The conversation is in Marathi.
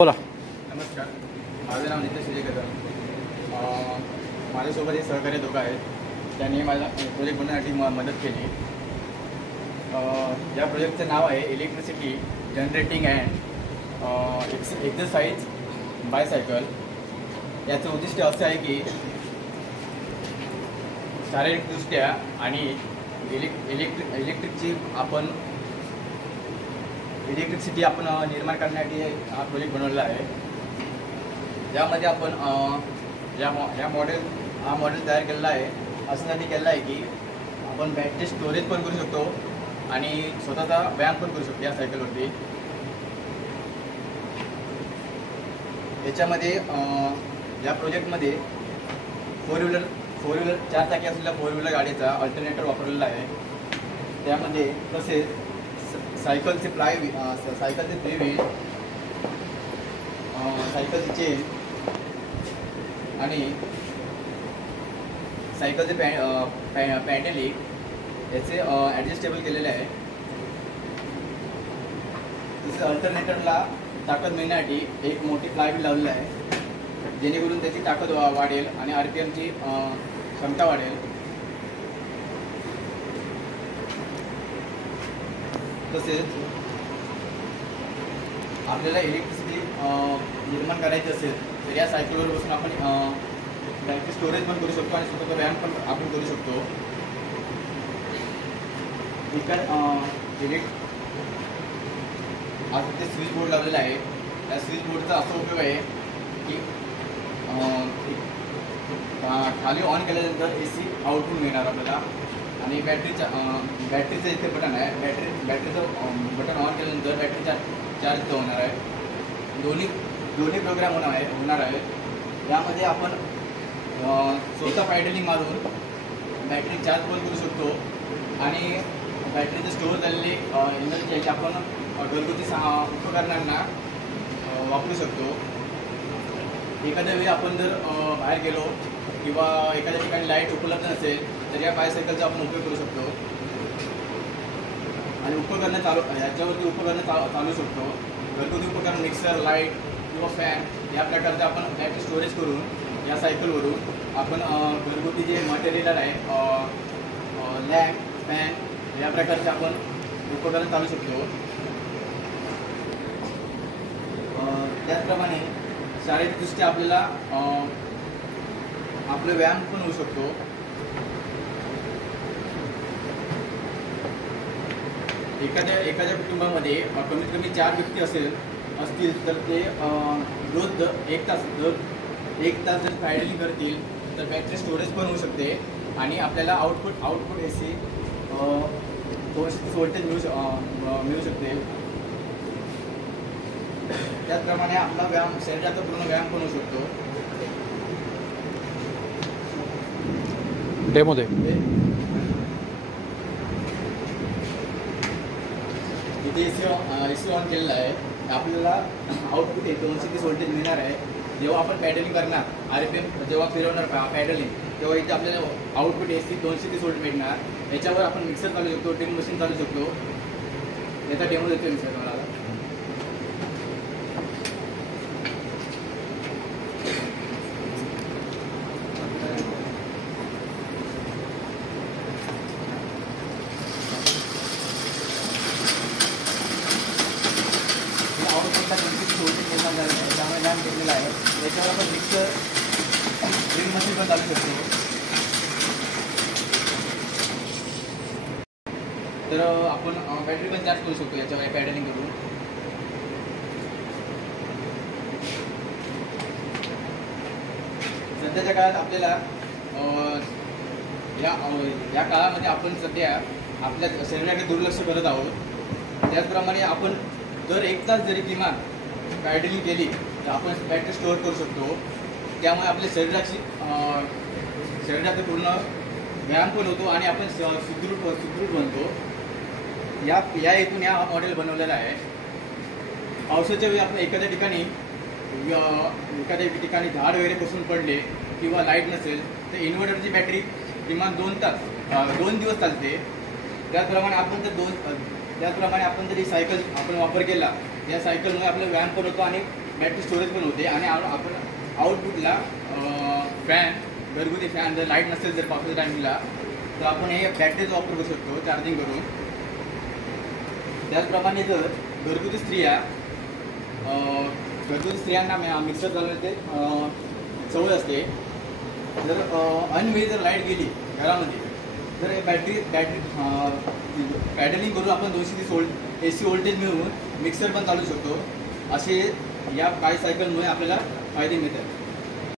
बोला. नमस्कार, माझं नाव नितेश विजय कदम. माझ्यासोबत एक सहकारी दोघं आहेत. त्यांनी मला प्रोजेक्ट बनवण्यासाठी मदत केली. या प्रोजेक्टचं नाव आहे electricity generating and exercise bicycle. याचं उद्दिष्ट असं आहे की शारीरिकदृष्ट्या आणि इलेक्ट्रिसिटी आपण निर्माण करण्यासाठी हा प्रोजेक्ट बनवलेला आहे. यामध्ये आपण हा मॉडेल तयार केलेला आहे. असण्यासाठी केलेला आहे की आपण बॅटरी स्टोरेज पण करू शकतो आणि स्वतःचा व्यायाम पण करू शकतो या सायकलवरती. याच्यामध्ये या प्रोजेक्टमध्ये फोर व्हीलर 4 चाकी असलेल्या 4 व्हीलर गाडीचा अल्टरनेटर वापरलेला आहे. त्यामध्ये तसेच सायकलचे सायकलचे फ्री व्हील, सायकलचे चेन आणि सायकलचे पॅन्डेलिक याचे ॲडजस्टेबल केलेले आहे. तसेच अल्टरनेटरला ताकद मिळण्यासाठी एक मोठी फ्लायव्हील लावलेली आहे, जेणेकरून त्याची ताकद वाढेल आणि RPMची क्षमता वाढेल. तसेच आपल्याला इलेक्ट्रिसिटी निर्माण करायची असेल तर या सायकलवर बसून आपण बॅटरी स्टोरेज पण करू शकतो आणि स्वतःचा व्यायाम पण आपण करू शकतो. आज ते स्विच बोर्ड लावलेला आहे. त्या स्विच बोर्डचा असा उपयोग आहे की खाली ऑन केल्यानंतर AC आउटपुट मिळणार आपल्याला. आणि बॅटरीचं इथे बटन आहे. बॅटरीचं बटन ऑन केल्यानंतर बॅटरी चार्ज होणार आहे. दोन्ही प्रोग्राम होणार आहे. यामध्ये आपण स्वतः पॅडलिंग मारून बॅटरी चार्ज पण करू शकतो आणि बॅटरीचं स्टोअर झालेली एनर्जी आपण घरगुती उपकरणांना वापरू शकतो. एखाद्या वेळी आपण जर बाहेर गेलो किंवा एखाद्या ठिकाणी लाईट उपलब्ध नसेल तर या बायसायकलचा आपण उपयोग करू शकतो आणि याच्यावरती उपकरणं चालू शकतो. घरगुती उपकरण मिक्सर, लाईट किंवा फॅन या प्रकारचे आपण बॅटरी स्टोरेज करून या सायकलवरून आपण घरगुती जे मटेरियल आहे लॅम्प, फॅन या प्रकारचे आपण उपकरण चालू शकतो. त्याचप्रमाणे शारीरिकदृष्ट्या आपल्याला आपलं व्यायाम पण होऊ शकतो. एखाद्या कुटुंबामध्ये कमीत कमी 4 व्यक्ती असतील तर ते रोज एक तास जर पॅडलिंग करतील तर बॅटरी स्टोरेज पण होऊ शकते आणि आपल्याला आउटपुट AC 230 व्होल्टेज मिळू शकते. त्याचप्रमाणे आपला व्यायाम, शरीराचा पूर्ण व्यायाम पण होऊ शकतो. डेमो दे. इथे AC ऑन केलेला आहे. आपल्याला आउटपुट 230 व्होल्टेज मिळणार आहे. जेव्हा आपण पॅडलिंग करणार, RPM जेव्हा फिरवणार पॅडलिंग, तेव्हा इथे आपल्याला आउटपुट AC 230 व्होल्ट मिळणार. याच्यावर आपण मिक्सर चालू शकतो, ड्रिल मशीन चालू शकतो. याचा डेमो देतो मी सर मला. त्यामुळे लॅम्प घेतलेला आहे. याच्यावर आपण मिक्सर, ड्रिल मशीन पण चालू शकतो. तर आपण बॅटरी पण चार्ज करू शकतो याच्यावर पॅडलिंग करून. सध्याच्या काळात आपल्याला या काळामध्ये आपण सध्या आपल्या शरीराकडे दुर्लक्ष करत आहोत. त्याचप्रमाणे आपण जर 1 तास जरी किमान पॅडलिंग केली तर आपण बॅटरी स्टोअर करू शकतो. त्यामुळे आपल्या शरीराचा पूर्ण व्यायाम पण होतो आणि आपण सुदृढ बनतो. या हेतून हा मॉडेल बनवलेला आहे. पावसाच्या वेळी आपण एखाद्या ठिकाणी झाड वगैरे कोसळून पडले किंवा लाईट नसेल तर इन्व्हर्टरची बॅटरी किमान 2 दिवस चालते. त्याचप्रमाणे आपण जर ही सायकल आपण वापर केला, या सायकलमुळे आपला व्यायाम पण होतो आणि बॅटरी स्टोरेज पण होते आणि आपण आउटपुटला फॅन, घरगुती फॅन, जर लाईट नसेल जर पावसाच्या टायमिंगला तर आपण हे बॅटरीचा वापर करू शकतो चार्जिंग करून. त्याचप्रमाणे जर घरगुती स्त्रियांना मिक्सर चालवण्याचे सवय असते, जर ऐनवेळी जर लाईट गेली घरामध्ये तर पॅडलिंग करून आपण 230 वोल्ट AC व्होल्टेज मिळवून मिक्सर पण चालू शकतो. असे या काही सायकलमुळे आपल्याला फायदे मिळतात.